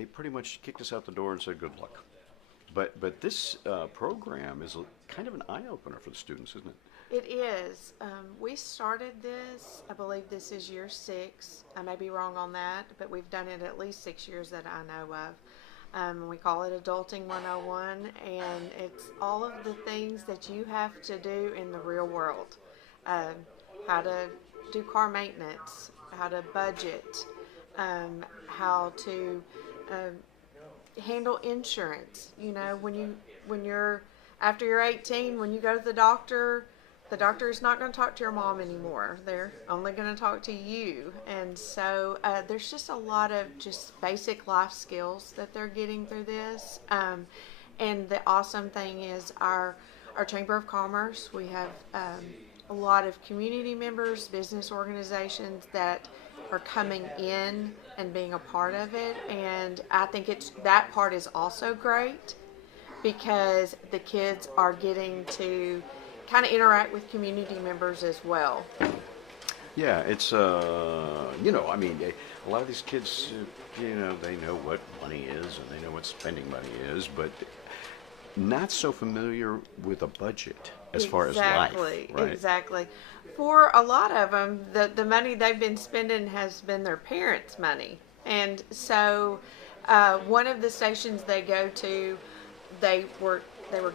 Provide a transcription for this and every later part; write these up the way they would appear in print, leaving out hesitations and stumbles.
they pretty much kicked us out the door and said good luck. But this program is kind of an eye opener for the students, isn't it? It is. We started this, I believe this is year 6. I may be wrong on that, but we've done it at least 6 years that I know of. We call it Adulting 101, and it's all of the things that you have to do in the real world. How to do car maintenance, how to budget, how to handle insurance. You know, when you're after you're 18, when you go to the doctor is not going to talk to your mom anymore. They're only going to talk to you. And so there's just a lot of just basic life skills that they're getting through this. And the awesome thing is our Chamber of Commerce, we have a lot of community members, business organizations that are coming in and being a part of it. And I think that part is also great because the kids are getting to kind of interact with community members as well. Yeah, it's I mean, a lot of these kids, they know what money is and they know what spending money is, but not so familiar with a budget as far as life. Right? Exactly. For a lot of them, the money they've been spending has been their parents' money, and so one of the stations they go to, they were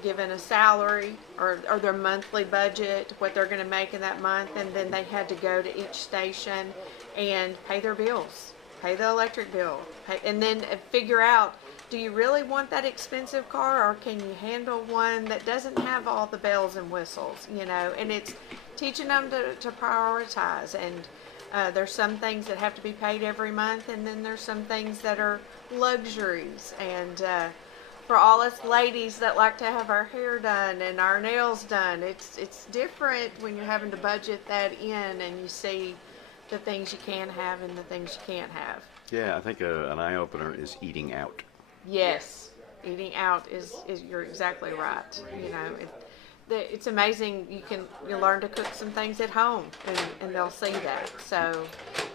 given a salary or their monthly budget, what they're going to make in that month, and then they had to go to each station and pay their bills, pay the electric bill, and then figure out, do you really want that expensive car, or can you handle one that doesn't have all the bells and whistles, and it's teaching them to prioritize. And there's some things that have to be paid every month, and then there's some things that are luxuries. And for all us ladies that like to have our hair done and our nails done, it's different when you're having to budget that in and you see the things you can have and the things you can't have. Yeah, I think an eye opener is eating out. Yes, eating out is you're exactly right. It's amazing. You learn to cook some things at home, and they'll see that. So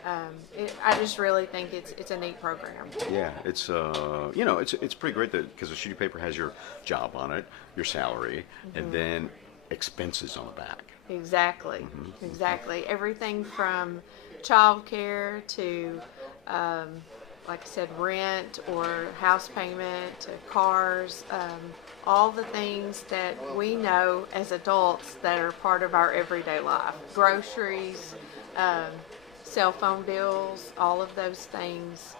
I just really think it's a neat program. Yeah, it's pretty great because the sheet of paper has your job on it, your salary, and then expenses on the back. Exactly, exactly. Everything from childcare to like I said, rent or house payment, to cars, all the things that we know as adults that are part of our everyday life. Groceries, cell phone bills, all of those things,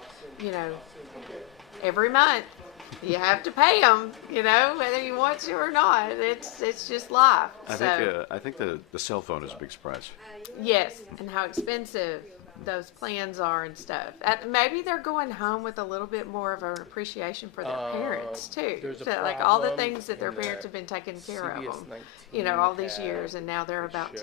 every month you have to pay them, whether you want to or not. It's just life. I think the cell phone is a big surprise. Yes, and how expensive those plans are and stuff. Maybe they're going home with a little bit more of an appreciation for their parents too. So like all the things that their parents have been taking care of them, all these years, and now they're about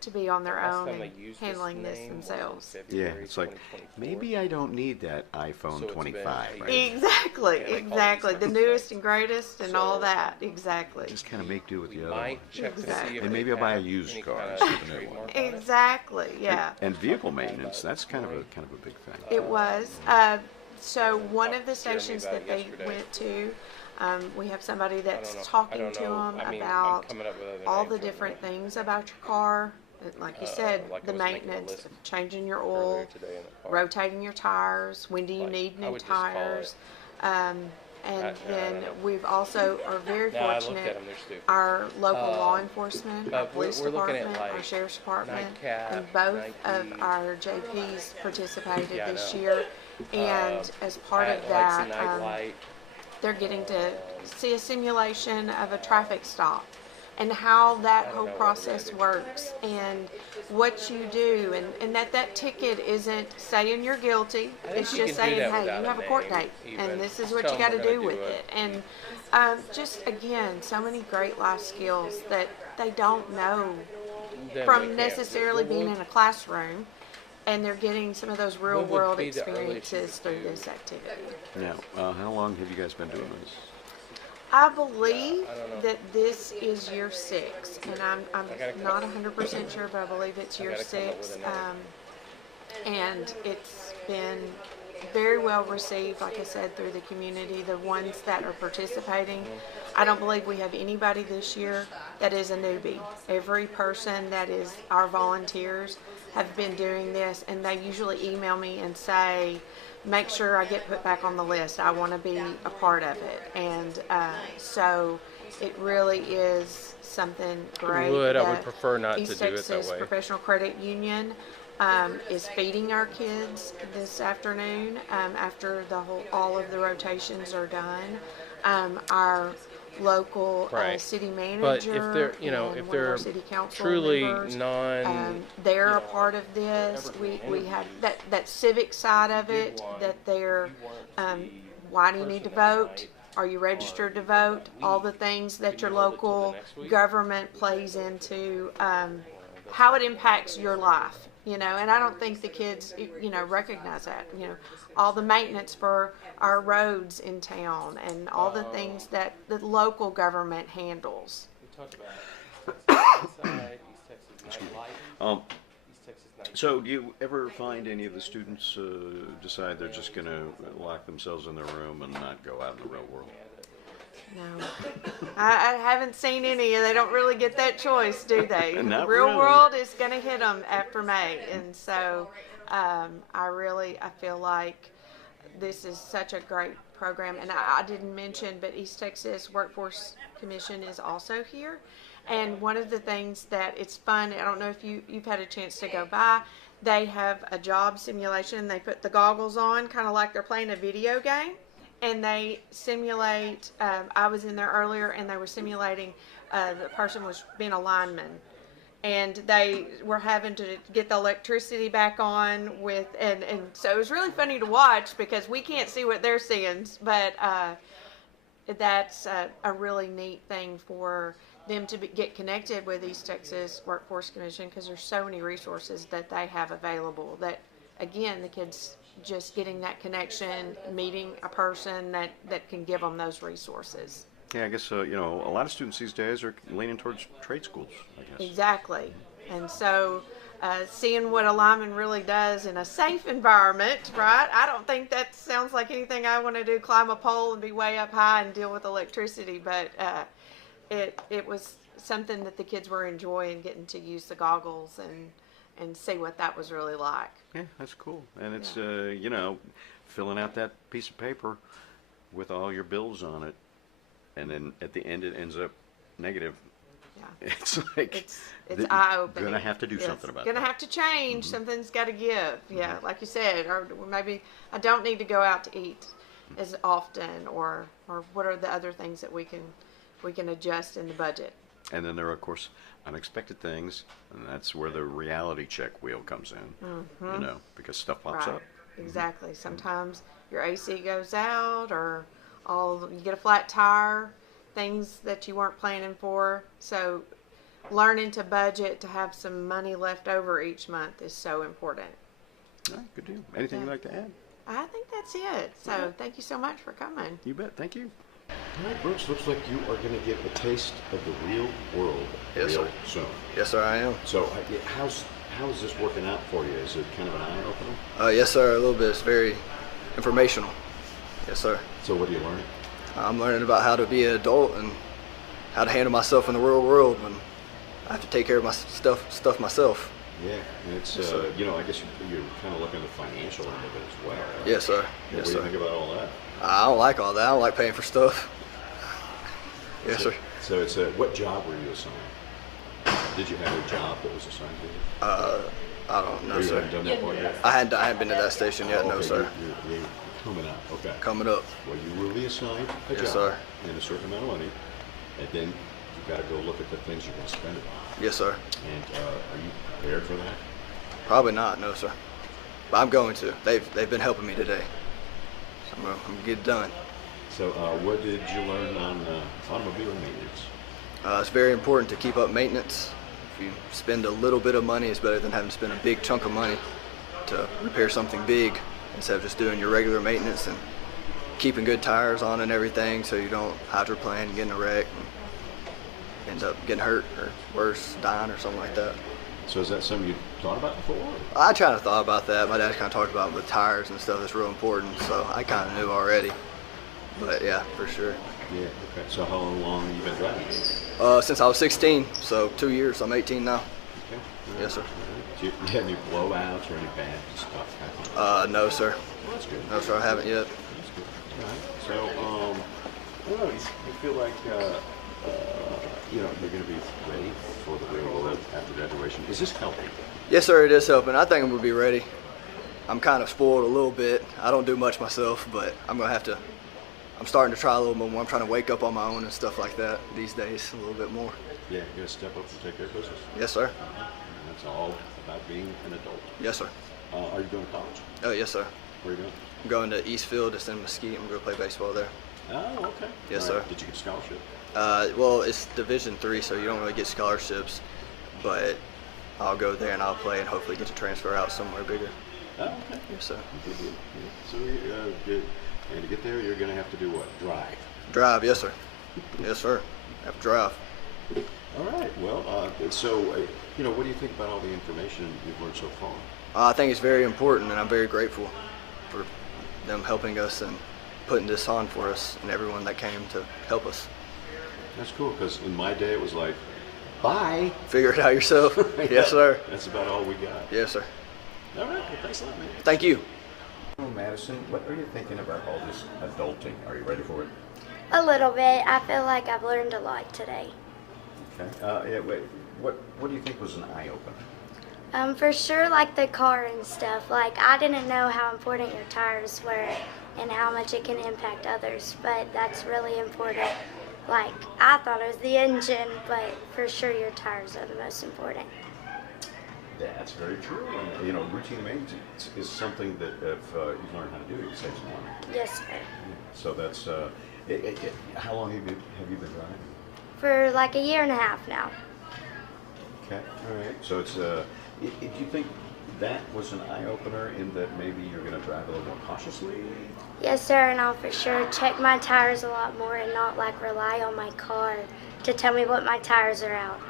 to be on their own and handling this themselves. Yeah, it's like maybe I don't need that iPhone 25. Right? Exactly. The newest and greatest and all that. Exactly. Just kind of make do with the other one. Exactly. And maybe I'll buy a used car instead of a new one. Exactly. Yeah. And vehicle maintenance. That's kind of a big thing. It was. So one of the stations that they went to, we have somebody that's talking to them about all the different things about your car. Like you said, the maintenance, changing your oil, rotating your tires, when do you need new tires. And then we've also are very fortunate, our local law enforcement, our police department, our sheriff's department, and both of our JPs participated this year. And as part of that, they're getting to see a simulation of a traffic stop and how that whole process works and what you do, and that ticket isn't saying you're guilty. It's just saying, hey, you have a court date and this is what you got to do with it. And just again, so many great life skills that they don't know from necessarily being in a classroom, and they're getting some of those real world experiences through this activity. Now, how long have you guys been doing this? I believe that this is year 6, and I'm not 100% sure, but I believe it's year 6. And it's been very well received, like I said, through the community. The ones that are participating, I don't believe we have anybody this year that is a newbie. Every person that is our volunteers have been doing this, and they usually email me and say, make sure I get put back on the list. I want to be a part of it. And so it really is something great. I would prefer not East to do it Texas that way. Professional Credit Union is feeding our kids this afternoon after all of the rotations are done. Our local Right. city manager But if they're, and one of they're our city council truly members, non, they're a part of this. We have that civic side of it, that they're, why do you need to vote? Are you registered to vote? All the things that your local government plays into how it impacts your life, and I don't think the kids, recognize that, all the maintenance for our roads in town and all the things that the local government handles. So do you ever find any of the students decide they're just going to lock themselves in their room and not go out in the real world? No, I haven't seen any, and they don't really get that choice, do they? The Not real really. world is going to hit them after May, and so I feel like this is such a great program. And I didn't mention, but East Texas Workforce Commission is also here. And one of the things that it's fun, I don't know if you've had a chance to go by, they have a job simulation. They put the goggles on, kind of like they're playing a video game. And they simulate, I was in there earlier, and they were simulating the person was being a lineman. And they were having to get the electricity back on and so it was really funny to watch because we can't see what they're seeing. But that's a really neat thing for them to get connected with East Texas Workforce Commission, because there's so many resources that they have available that, again, the kids just getting that connection, meeting a person that can give them those resources. Yeah, I guess, a lot of students these days are leaning towards trade schools, I guess. Exactly. And so seeing what a lineman really does in a safe environment, right? I don't think that sounds like anything I want to do, climb a pole and be way up high and deal with electricity, but it was something that the kids were enjoying, getting to use the goggles and see what that was really like. Yeah, that's cool. And it's, filling out that piece of paper with all your bills on it, and then at the end it ends up negative. Yeah. It's like it's eye-opening. You're gonna have to do something about that. Gonna have to change. Mm-hmm. Something's got to give. Yeah, like you said, or maybe I don't need to go out to eat as often, or what are the other things that we can adjust in the budget. And then there are, of course, unexpected things, and that's where the reality check wheel comes in. Mm-hmm. Because stuff pops right. up. Exactly. Sometimes your AC goes out, or you get a flat tire, things that you weren't planning for. So learning to budget, to have some money left over each month is so important. All right, good deal. Anything you'd like to add? I think that's it. So thank you so much for coming. You bet. Thank you. All right, Brooks, looks like you are going to get a taste of the real world Yes, real sir. soon. Yes, sir, I am. So how's this working out for you? Is it kind of an eye-opener? Yes, sir, a little bit. It's very informational. Yes, sir. So what are you learning? I'm learning about how to be an adult and how to handle myself in the real world when I have to take care of my stuff myself. Yeah, and it's, Yes, sir. I guess you're kind of looking at the financial end of it as well. Right? Yes, sir. What Yes, do you sir. think about all that? I don't like all that. I don't like paying for stuff. Yes, sir. So it's what job were you assigned? Did you have a job that was assigned to you? I don't know, Or you sir. haven't done that part yet? I hadn't been to that station yet, Oh, no, okay, sir. You're coming up. Okay. Coming up. Well, you will be assigned a Yes, job sir. and a certain amount of money, and then you've got to go look at the things you're going to spend it on. Yes, sir. And are you prepared for that? Probably not, no, sir. But I'm going to. They've been helping me today. So I'm gonna get it done. So what did you learn on automobile maintenance? It's very important to keep up maintenance. If you spend a little bit of money, it's better than having to spend a big chunk of money to repair something big, instead of just doing your regular maintenance and keeping good tires on and everything, so you don't hydroplane and get in a wreck and end up getting hurt or worse, dying or something like that. So is that something you thought about before? I kind of thought about that. My dad kind of talked about with tires and stuff. That's real important. So I kind of knew already. But yeah, for sure. Yeah. Okay. So how long have you been driving? Since I was 16, so 2 years. I'm 18 now. Okay. All Yes, sir. All right. Do you have any blowouts or any bad stuff? No, sir. Well, that's good. No, sir. I haven't yet. That's good. All right. So, I don't know. You feel like, you're going to be ready for the real world after graduation. Is this helping? Yes, sir. It is helping. I think I'm gonna be ready. I'm kind of spoiled a little bit. I don't do much myself, but I'm gonna have to. I'm starting to try a little bit more. I'm trying to wake up on my own and stuff like that these days a little bit more. Yeah, you got to step up and take care of business. Yes, sir. And that's all about being an adult. Yes, sir. Are you going to college? Oh, yes, sir. Where are you going? I'm going to Eastfield. It's in Mesquite. I'm gonna play baseball there. Oh, okay. Yes, All right. sir. Did you get a scholarship? Well, it's Division III, so you don't really get scholarships, but I'll go there and I'll play and hopefully get to transfer out somewhere bigger. Oh, okay. Yes, sir. Good deal. Yeah. So, good. And to get there, you're going to have to do what? Drive. Drive, yes, sir. Yes, sir. Have to drive. All right. Well, so, what do you think about all the information you've learned so far? I think it's very important, and I'm very grateful for them helping us and putting this on for us and everyone that came to help us. That's cool, because in my day, it was like, bye. Figure it out yourself. Yes, sir. That's about all we got. Yes, sir. All right. Well, thanks a lot, man. Thank you. Madison, what are you thinking about all this adulting? Are you ready for it? A little bit. I feel like I've learned a lot today. Okay. Yeah. Wait. What do you think was an eye opener? For sure, like the car and stuff. Like, I didn't know how important your tires were and how much it can impact others, but that's really important. Like, I thought it was the engine, but for sure your tires are the most important. That's very true. And, routine maintenance is something that if you learn how to do, it saves money. Yes, sir. So that's. How long have you been driving? For like a year and a half now. Okay. All right. So it's. Do you think that was an eye opener in that maybe you're going to drive a little more cautiously? Yes, sir, and I'll for sure check my tires a lot more and not like rely on my car to tell me what my tires are out.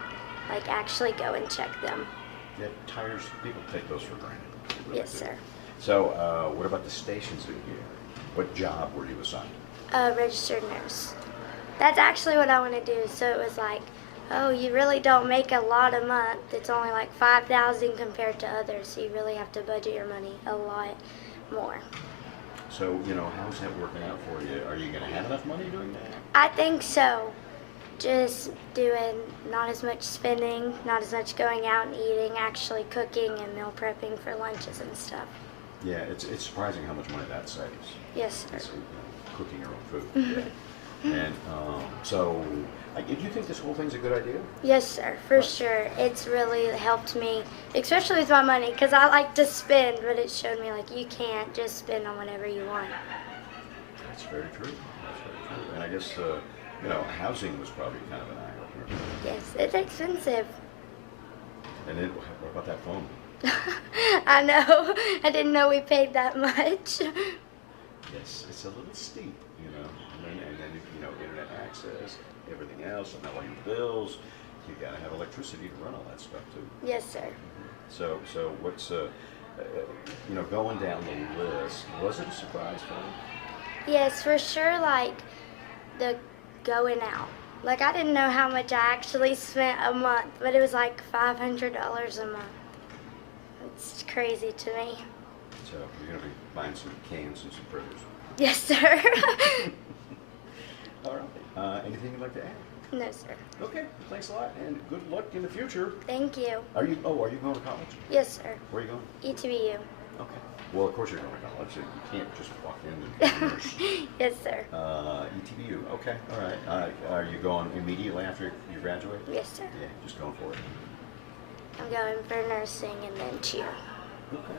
Like actually go and check them. Yeah, tires. People take those for granted. They really Yes, do. sir. So, what about the stations that you? What job were you assigned? Registered nurse. That's actually what I want to do. So it was like, oh, you really don't make a lot a month. It's only like $5,000 compared to others. So you really have to budget your money a lot more. So, how's that working out for you? Are you going to have enough money doing that? I think so. Just doing not as much spending, not as much going out and eating, actually cooking and meal prepping for lunches and stuff. Yeah, it's surprising how much money that saves. Yes, sir. It's, cooking your own food. Yeah. And so, do you think this whole thing's a good idea? Yes, sir, for sure. It's really helped me, especially with my money, because I like to spend, but it showed me, like, you can't just spend on whatever you want. That's very true. That's very true. And I guess, housing was probably kind of an eye-opener. Yes, it's expensive. And then, what about that phone? I know. I didn't know we paid that much. Yes, it's a little steep, and then internet access, everything else, and all your bills. You got to have electricity to run all that stuff too. Yes, sir. So what's going down the list? Was it a surprise for you? Yes, for sure, like, the going out. Like, I didn't know how much I actually spent a month, but it was like $500 a month. It's crazy to me. So you're going to be buying some cans and some fritters. Yes, sir. All right. Anything you'd like to add? No, sir. Okay. Thanks a lot, and good luck in the future. Thank you. Are you going to college? Yes, sir. Where are you going? ETBU. Okay. Well, of course you're going to college. You can't just walk in and be a nurse. Yes, sir. ETBU. Okay. All right. Are you going immediately after you graduate? Yes, sir. Yeah, just going for it. I'm going for nursing and then cheer. Okay.